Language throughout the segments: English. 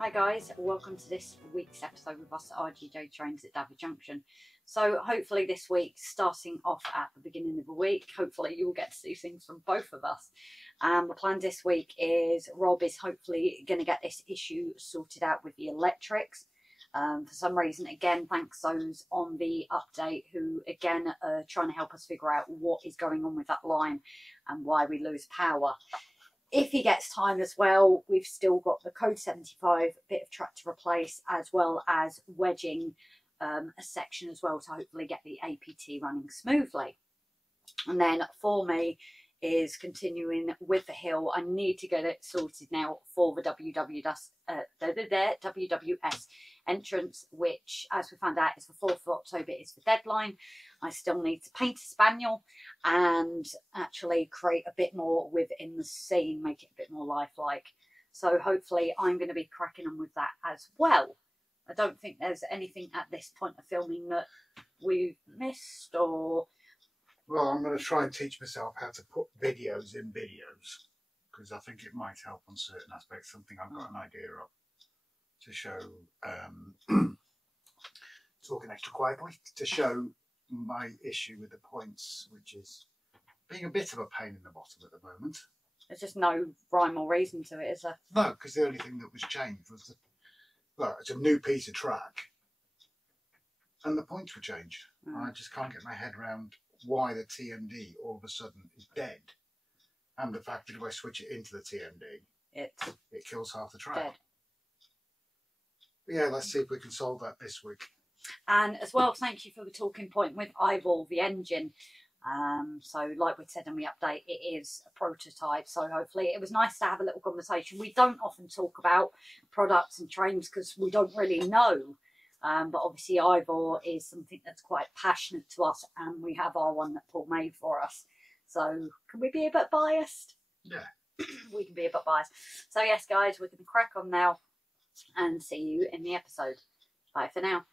Hi guys, welcome to this week's episode with us at RGJ Trains at Choberton Junction. So hopefully this week, starting off at the beginning of the week, hopefully you'll get to see things from both of us. The plan this week is Rob is hopefully going to get this issue sorted out with the electrics. For some reason, again, thanks those on the update who again are trying to help us figure out what is going on with that line and why we lose power. If he gets time as well, we've still got the code 75 bit of track to replace, as well as wedging a section as well to hopefully get the APT running smoothly. And then for me is continuing with the hill. I need to get it sorted now for the WWS entrance, which, as we found out, is the 4th of October is the deadline. I still need to paint a spaniel and actually create a bit more within the scene, make it a bit more lifelike. So hopefully I'm going to be cracking on with that as well. I don't think there's anything at this point of filming that we've missed or... Well, I'm going to try and teach myself how to put videos in videos, because I think it might help on certain aspects, something I've got an idea of, to show, talking extra quietly, to show my issue with the points, which is being a bit of a pain in the bottom at the moment. There's just no rhyme or reason to it, is there? No, because the only thing that was changed was, well, it's a new piece of track, and the points were changed. I just can't get my head around why the TMD all of a sudden is dead, and the fact that if I switch it into the TMD, it kills half the track. Dead. But yeah, let's see if we can solve that this week. And as well, thank you for the talking point with Eyeball, the engine. So like we said in the update, it is a prototype, so hopefully it was nice to have a little conversation. We don't often talk about products and trains because we don't really know. But obviously Ivor is something that's quite passionate to us, and we have our one that Paul made for us. So can we be a bit biased? Yeah. We can be a bit biased. So yes guys, we're going to crack on now and see you in the episode. Bye for now.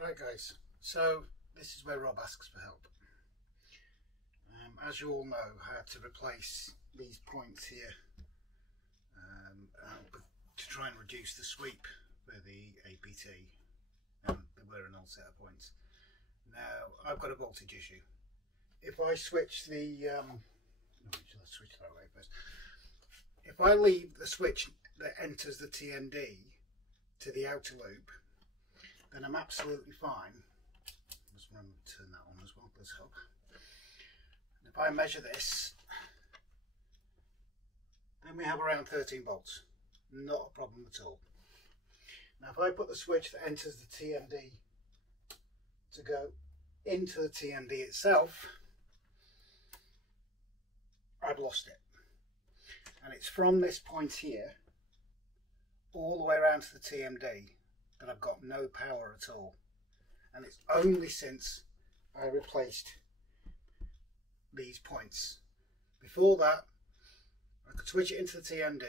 Right guys, so this is where Rob asks for help. As you all know, I had to replace these points here to try and reduce the sweep for the APT, and there were an old set of points. Now I've got a voltage issue. If I switch the let's switch that way first. If I leave the switch that enters the TMD to the outer loop, then I'm absolutely fine. Let's turn that on as well, let's help. And if I measure this, then we have around 13 volts. Not a problem at all. Now if I put the switch that enters the TMD to go into the TMD itself, I've lost it. And it's from this point here all the way around to the TMD that I've got no power at all. And it's only since I replaced these points. Before that, I could switch it into the TMD,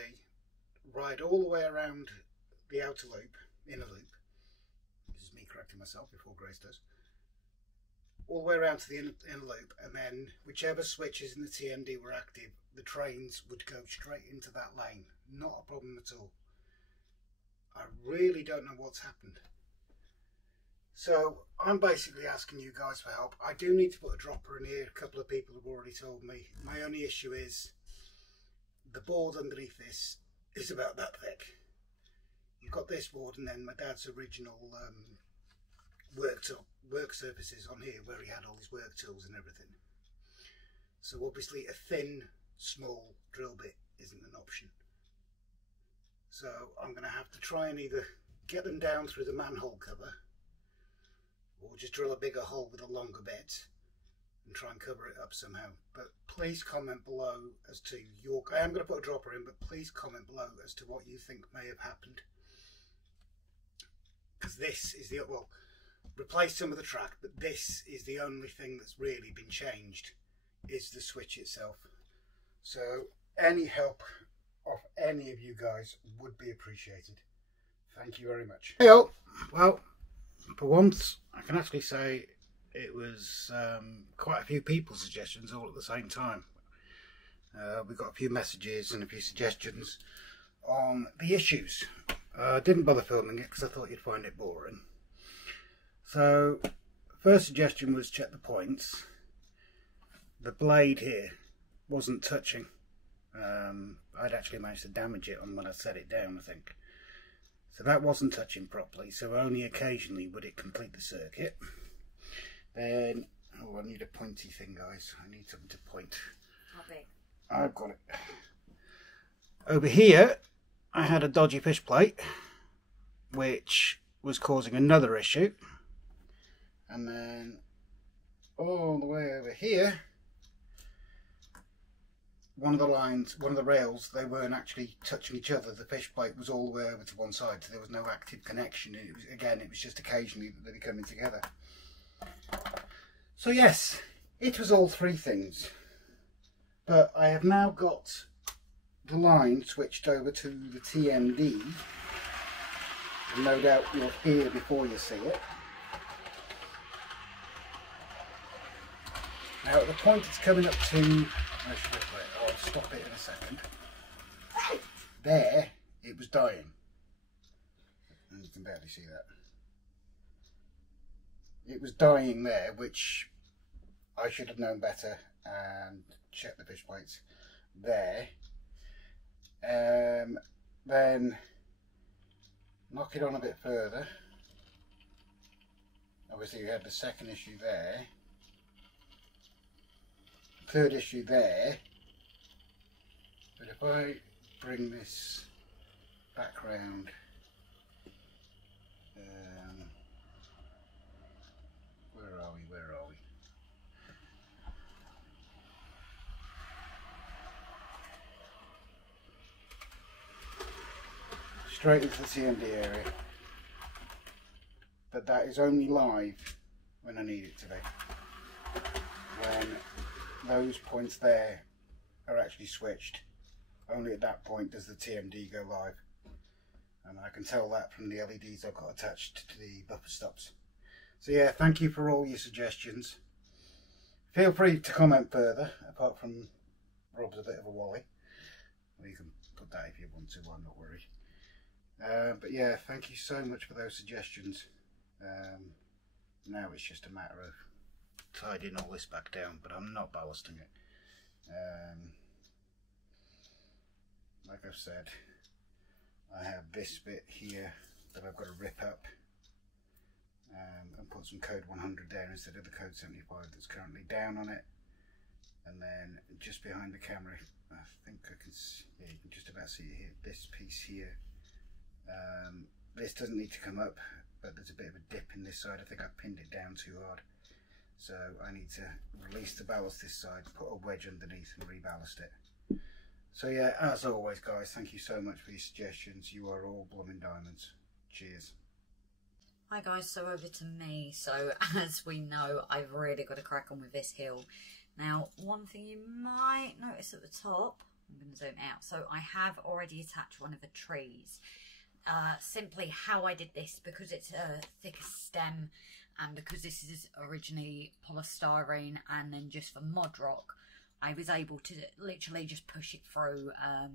ride all the way around the outer loop, inner loop. This is me correcting myself before Grace does. All the way around to the inner loop, and then whichever switches in the TMD were active, the trains would go straight into that lane. Not a problem at all. I really don't know what's happened. So I'm basically asking you guys for help. I do need to put a dropper in here. A couple of people have already told me. My only issue is the board underneath this is about that thick. You've got this board and then my dad's original work surfaces on here where he had all his work tools and everything. So obviously a thin, small drill bit isn't an option. So I'm going to have to try and either get them down through the manhole cover, or just drill a bigger hole with a longer bit and try and cover it up somehow. But please comment below as to your... I am going to put a dropper in, but please comment below as to what you think may have happened. Because this is the... well, replace some of the track, but this is the only thing that's really been changed, is the switch itself. So any help of any of you guys would be appreciated. Thank you very much. Hey, well, for once I can actually say it was quite a few people's suggestions all at the same time. We got a few messages and a few suggestions on the issues. I didn't bother filming it because I thought you'd find it boring. So, first suggestion was check the points. The blade here wasn't touching. I'd actually managed to damage it on when I set it down, I think. So that wasn't touching properly, so only occasionally would it complete the circuit. Then, oh, I need a pointy thing, guys. I need something to point. How big? I've got it. Over here, I had a dodgy fish plate, which was causing another issue. And then, all the way over here, one of the lines, one of the rails, they weren't actually touching each other. The fish plate was all the way over to one side, so there was no active connection. It was, again, it was just occasionally that they were coming together. So yes, it was all three things. But I have now got the line switched over to the TMD. And no doubt you'll hear before you see it. Now at the point it's coming up to, I'll stop it in a second. There, it was dying. And you can barely see that. It was dying there, which I should have known better and checked the fish plates there. Then knock it on a bit further. Obviously you had the second issue there. Third issue there. But if I bring this back round, where are we? Straight into the CMD area. But that is only live when I need it to be. When those points there are actually switched, only at that point does the TMD go live. And I can tell that from the LEDs I've got attached to the buffer stops. So yeah, thank you for all your suggestions. Feel free to comment further, apart from Rob's a bit of a wally. Well, you can put that if you want to, I'm not worried. But yeah, thank you so much for those suggestions. Now it's just a matter of tidying all this back down, but I'm not ballasting it. Like I've said, I have this bit here that I've got to rip up and put some code 100 down instead of the code 75 that's currently down on it. And then just behind the camera, I think I can see, yeah, you can just about see it here, this piece here. This doesn't need to come up, but there's a bit of a dip in this side. I think I pinned it down too hard. So I need to release the ballast this side, put a wedge underneath and reballast it. So yeah, as always guys, thank you so much for your suggestions. You are all blooming diamonds. Cheers. Hi guys, so over to me. So as we know, I've really got to crack on with this hill. Now, one thing you might notice at the top, I'm going to zoom out. So I have already attached one of the trees. Simply how I did this, because it's a thicker stem and because this is originally polystyrene and then just for mod rock, I was able to literally just push it through.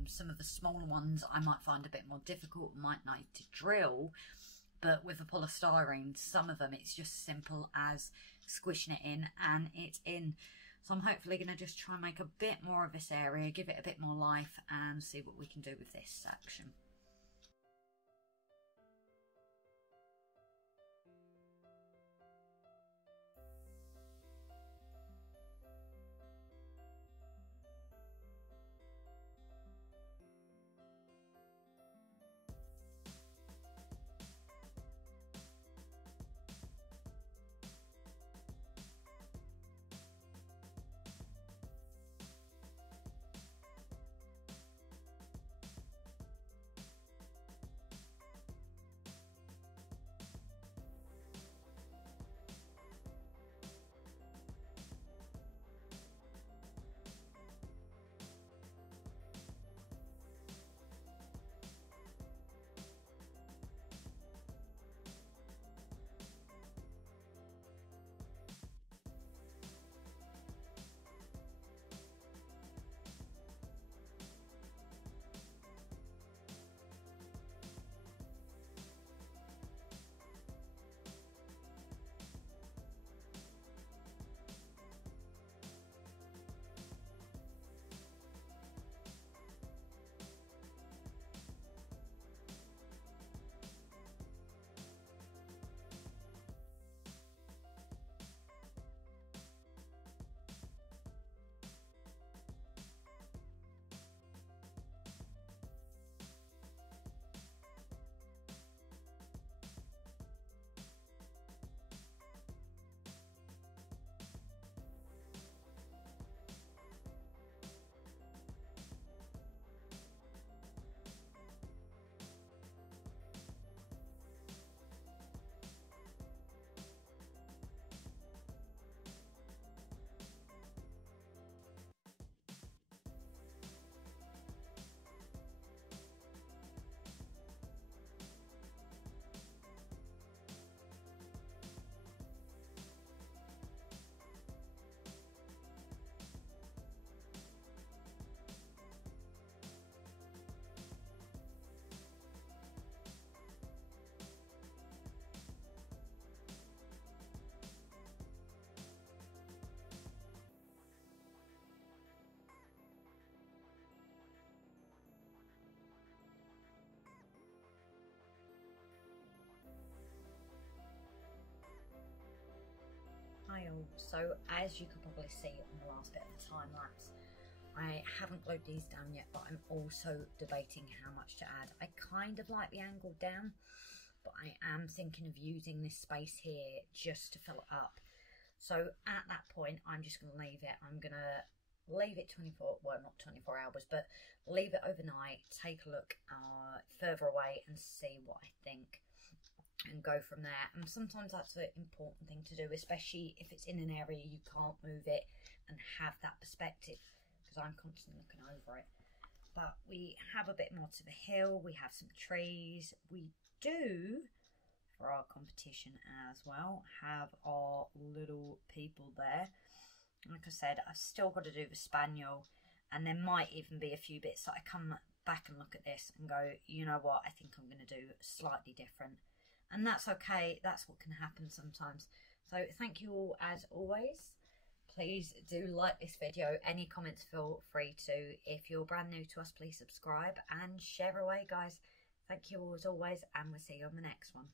Some of the smaller ones I might find a bit more difficult, might need to drill, but with the polystyrene, some of them it's just simple as squishing it in and it's in. So I'm hopefully going to just try and make a bit more of this area, give it a bit more life and see what we can do with this section. style. So as you could probably see on the last bit of the time lapse, I haven't glued these down yet, but I'm also debating how much to add. I kind of like the angle down, but I am thinking of using this space here just to fill it up. So at that point, I'm just going to leave it. I'm going to leave it 24, well, not 24 hours, but leave it overnight, take a look further away and see what I think, and go from there. And sometimes that's an important thing to do, especially if it's in an area you can't move it and have that perspective, because I'm constantly looking over it. But we have a bit more to the hill, we have some trees, we do, for our competition as well, have our little people there. Like I said, I've still got to do the spaniel, and there might even be a few bits that I come back and look at this and go, you know what, I think I'm going to do slightly different. And that's okay, that's what can happen sometimes. So thank you all as always. Please do like this video. Any comments, feel free to. If you're brand new to us, please subscribe and share away, guys. Thank you all as always, and we'll see you on the next one.